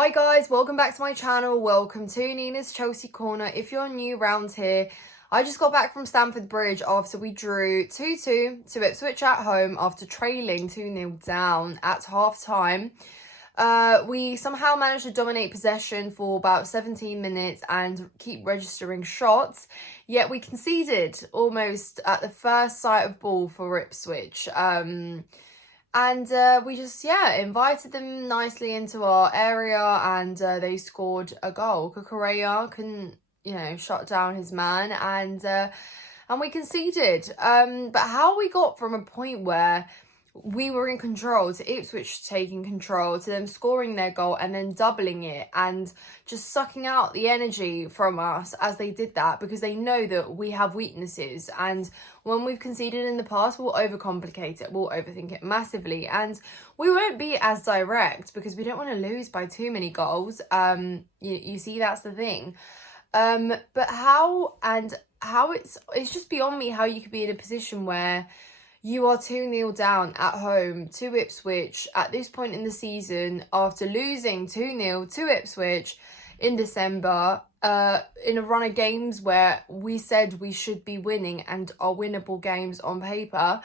Hi guys, welcome back to my channel. Welcome to Nina's Chelsea Corner. If you're new around here, I just got back from Stamford Bridge after we drew 2-2 to Ipswich at home after trailing 2-0 down at half time. We somehow managed to dominate possession for about 17 minutes and keep registering shots, yet we conceded almost at the first sight of ball for Ipswich. And we just, invited them nicely into our area, and they scored a goal. Cucurella couldn't, shut down his man, and we conceded. But how we got from a point where we were in control to Ipswich taking control to them scoring their goal and then doubling it and just sucking out the energy from us as they did that, because they know that we have weaknesses, and when we've conceded in the past, we'll overcomplicate it, we'll overthink it massively, and we won't be as direct because we don't want to lose by too many goals. You see, that's the thing. But how it's just beyond me how you could be in a position where you are 2-0 down at home to Ipswich at this point in the season after losing 2-0 to Ipswich in December, in a run of games where we said we should be winning and are winnable games on paper.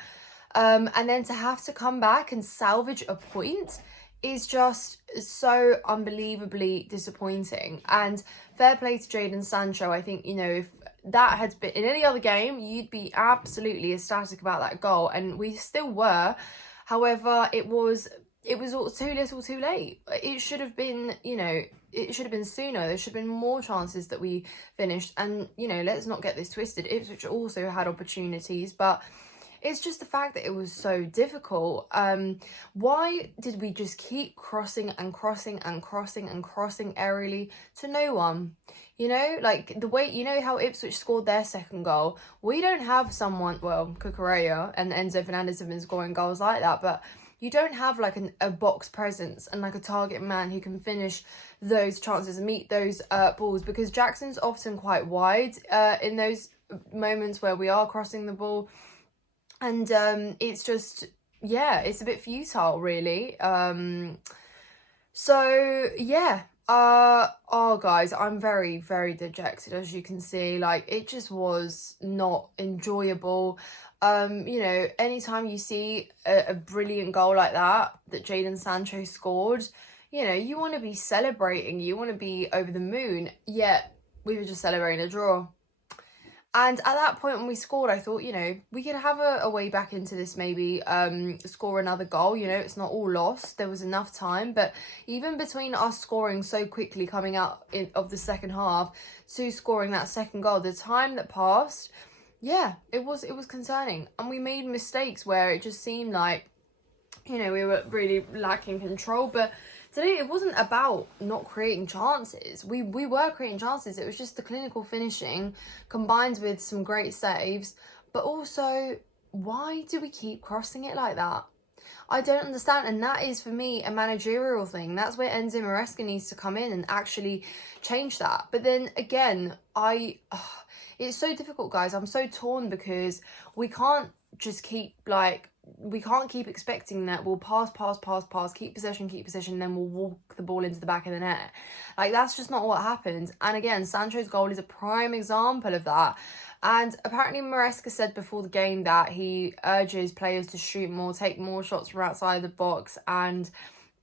And then to have to come back and salvage a point is just so unbelievably disappointing. And fair play to Jadon Sancho. I think, if that had been in any other game, you'd be absolutely ecstatic about that goal, and we still were. However, it was all too little too late. It should have been, it should have been sooner. There should have been more chances that we finished. And, let's not get this twisted. Ipswich also had opportunities, but it's just the fact that it was so difficult. Why did we just keep crossing and crossing and crossing and crossing aerially to no one? Like the way, how Ipswich scored their second goal. We don't have someone, well, Cucurella and Enzo Fernandez have been scoring goals like that, but you don't have like a box presence and like a target man who can finish those chances and meet those balls, because Jackson's often quite wide in those moments where we are crossing the ball. And it's just, it's a bit futile, really. Guys, I'm very, very dejected, as you can see. Like, it just was not enjoyable. Anytime you see a brilliant goal like that Jadon Sancho scored, you want to be celebrating, you want to be over the moon, yet we were just celebrating a draw. And at that point when we scored, I thought, we could have a way back into this, maybe score another goal. It's not all lost. There was enough time. But even between us scoring so quickly coming out of the second half to scoring that second goal, the time that passed, it was concerning. And we made mistakes where it just seemed like, we were really lacking control. But today, it wasn't about not creating chances. We were creating chances. It was just the clinical finishing combined with some great saves. But also, why do we keep crossing it like that? I don't understand. And that is, for me, a managerial thing. That's where Enzo Maresca needs to come in and actually change that. But then again, it's so difficult, guys. I'm so torn, because we can't just keep we can't keep expecting that we'll pass, keep possession, then we'll walk the ball into the back of the net. Like, that's just not what happens. And again, Sancho's goal is a prime example of that. And apparently Maresca said before the game that he urges players to shoot more, take more shots from outside the box. And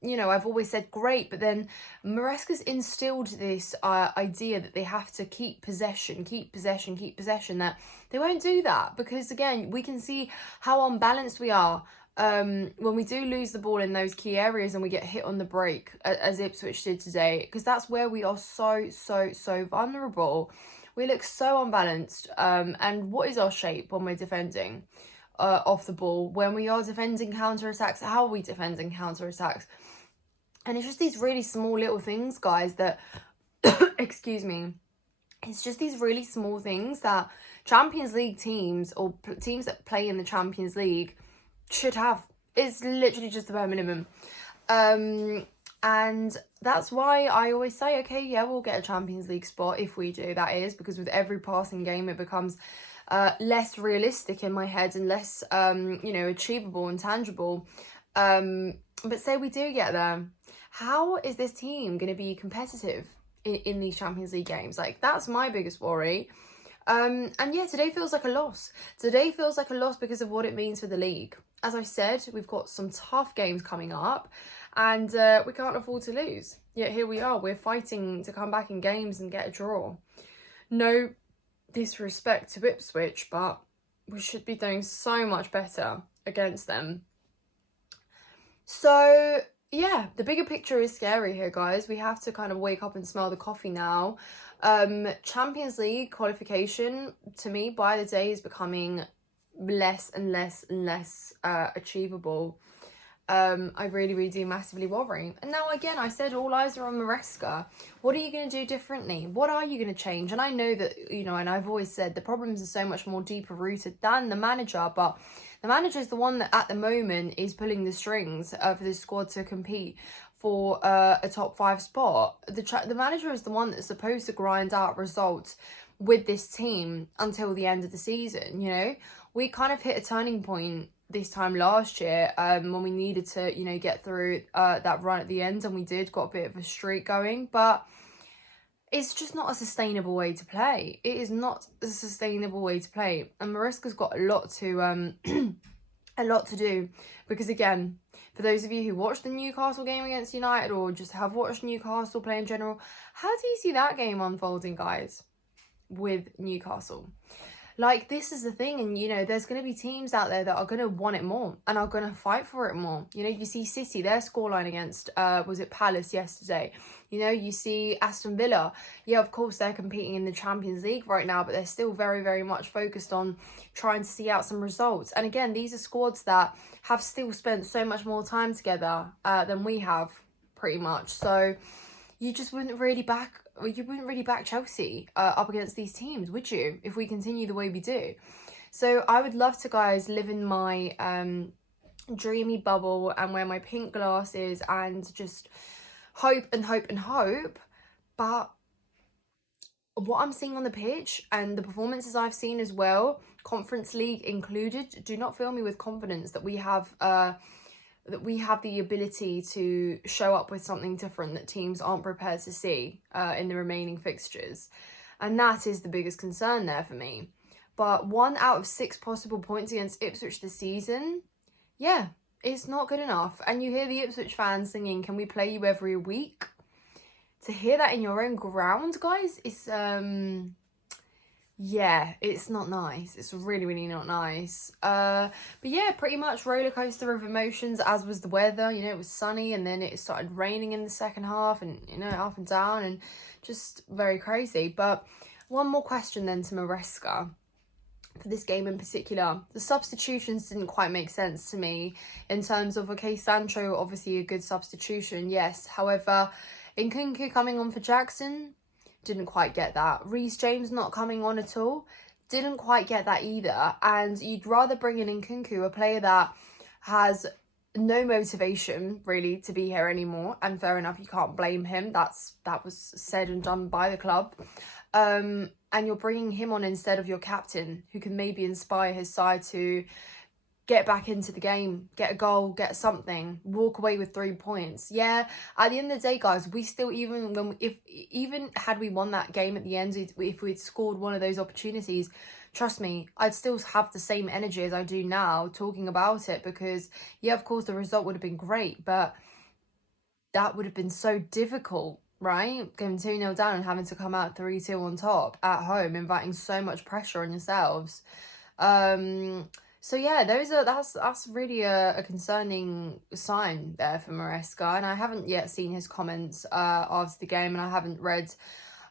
I've always said great, but then Maresca's instilled this idea that they have to keep possession, that they won't do that, because again, we can see how unbalanced we are when we do lose the ball in those key areas and we get hit on the break, as Ipswich did today, because that's where we are so vulnerable. We look so unbalanced, and what is our shape when we're defending off the ball? When we are defending counter-attacks, how are we defending counter-attacks? And it's just these really small little things, guys, that, excuse me, it's just these really small things that Champions League teams or teams that play in the Champions League should have. It's literally just the bare minimum. And that's why I always say, okay, we'll get a Champions League spot if we do, that is, because with every passing game, it becomes less realistic in my head and less, achievable and tangible. But say we do get there, how is this team going to be competitive in these Champions League games? Like, that's my biggest worry. And yeah, today feels like a loss. Today feels like a loss because of what it means for the league. As I said, we've got some tough games coming up and we can't afford to lose. Yet here we are, we're fighting to come back in games and get a draw. No disrespect to Ipswich, but we should be doing so much better against them. So yeah, the bigger picture is scary here, guys. We have to kind of wake up and smell the coffee now. Champions League qualification, to me, by the day is becoming less and less and less achievable. I really do massively worry. And now again, I said all eyes are on Maresca. What are you going to do differently? What are you going to change? And I know that, you know, and I've always said the problems are so much more deeper rooted than the manager, but the manager is the one that at the moment is pulling the strings for this squad to compete for a top 5 spot. The manager is the one that's supposed to grind out results with this team until the end of the season, you know? We kind of hit a turning point this time last year when we needed to, you know, get through that run at the end, and we did, got a bit of a streak going, but it's just not a sustainable way to play. It is not a sustainable way to play, and Maresca's got a lot to a lot to do, because again, for those of you who watched the Newcastle game against United or just have watched Newcastle play in general, how do you see that game unfolding, guys, with Newcastle? Like, this is the thing, and, you know, there's going to be teams out there that are going to want it more and are going to fight for it more. You know, you see City, their scoreline against, was it Palace yesterday? You know, you see Aston Villa. Yeah, of course, they're competing in the Champions League right now, but they're still very much focused on trying to see out some results. And again, these are squads that have still spent so much more time together than we have, pretty much. So you just wouldn't really back Chelsea up against these teams, would you, if we continue the way we do? So I would love to, guys, live in my dreamy bubble and wear my pink glasses and just hope, but what I'm seeing on the pitch and the performances I've seen as well, Conference League included, do not fill me with confidence that we have the ability to show up with something different that teams aren't prepared to see in the remaining fixtures. And that is the biggest concern there for me. But 1 out of 6 possible points against Ipswich this season, yeah, it's not good enough. And you hear the Ipswich fans singing, "Can we play you every week?" To hear that in your own ground, guys, it's yeah, it's not nice. It's really not nice. But yeah, pretty much roller coaster of emotions, as was the weather. You know, it was sunny and then it started raining in the second half, and, you know, up and down, and just very crazy. But one more question then to Maresca for this game in particular. The substitutions didn't quite make sense to me in terms of, okay, Sancho, obviously a good substitution, yes. However, Nkunku coming on for Jackson, didn't quite get that. Reece James not coming on at all, didn't quite get that either. And you'd rather bring in Nkunku, a player that has no motivation really to be here anymore, and fair enough, you can't blame him. That was said and done by the club. And you're bringing him on instead of your captain, who can maybe inspire his side to get back into the game, get a goal, get something, walk away with 3 points. Yeah, at the end of the day, guys, we still, even had we won that game at the end, if we'd scored one of those opportunities, trust me, I'd still have the same energy as I do now talking about it, because yeah, of course the result would have been great, but that would have been so difficult, right? Going 2-0 down and having to come out 3-2 on top at home, inviting so much pressure on yourselves. So yeah, that's really a concerning sign there for Maresca, and I haven't yet seen his comments after the game, and I haven't read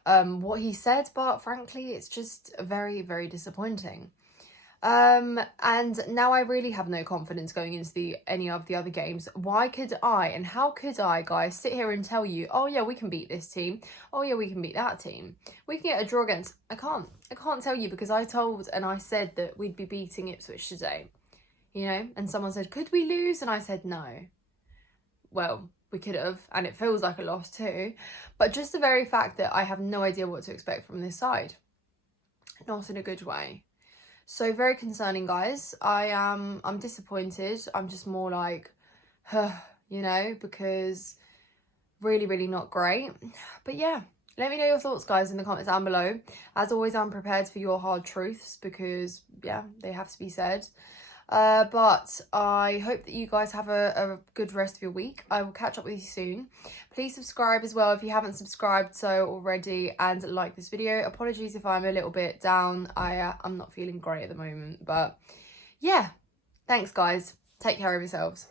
what he said, but frankly, it's just very disappointing. And now I really have no confidence going into any of the other games. Why could I, and how could I, guys, sit here and tell you, oh yeah, we can beat this team, oh yeah, we can beat that team, we can get a draw against... I can't tell you, because I told and I said that we'd be beating Ipswich today, you know, and someone said, could we lose? And I said no. Well, we could have, and it feels like a loss too, but just the very fact that I have no idea what to expect from this side, not in a good way. So very concerning, guys. I'm disappointed. I'm just more like, you know, because really, really not great. But yeah, let me know your thoughts, guys, in the comments down below. As always, I'm prepared for your hard truths because, yeah, they have to be said. But I hope that you guys have a good rest of your week. I will catch up with you soon. Please subscribe as well if you haven't subscribed so already, and like this video. Apologies if I'm a little bit down. I'm not feeling great at the moment, but yeah, thanks guys. Take care of yourselves.